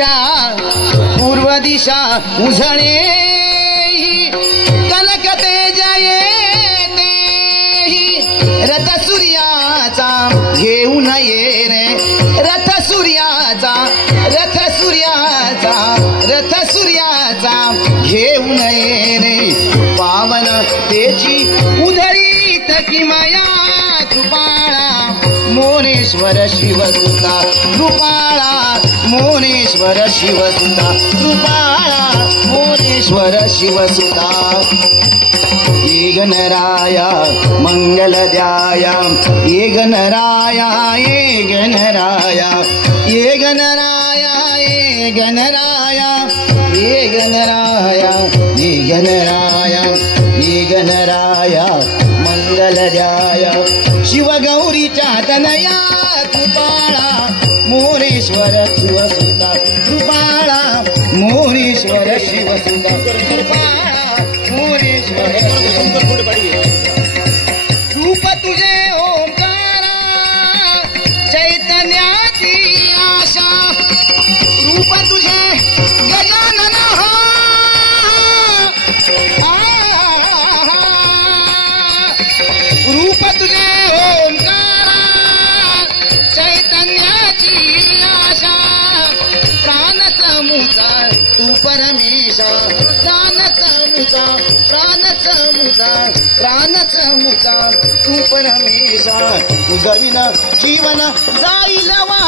च्या पूर्व दिशा उजळे कनक तेजा येते रथ सूर्याचा घेऊन ये रे रथ सूर्याचा रथ सूर्याचा रथ सूर्याचा घेऊन ये रे पावन तेची उधळीत किमया कृपाळा मोरेश्वर शिवसुता कृपाळा मोरेश्वर शिवसुता कृपाळा मोरेश्वर शिवसुता ये गणराया मंगल द्याया ये गणराया ये गणराया ये गणराया ये गणराया ये गणराया ये गणराया ये गणराया मंगल द्याया शिवगौरीच्या तनया कृपाळा मोरेश्वर शिवसुता कृपाळा मोरेश्वर शिवसुता कृपाळा मोरेश्वर रूप तुझे ओंकारा चैतन्याची आशा रूप तुझे गजानन रूप तुझे ओंकारा चैतन्याची आशा प्राणच मुचा तू परमेशा प्राणच मुचा प्राणच मुचा प्राणच मुचा तू परमेशा तुझविना जीवन जाईल वा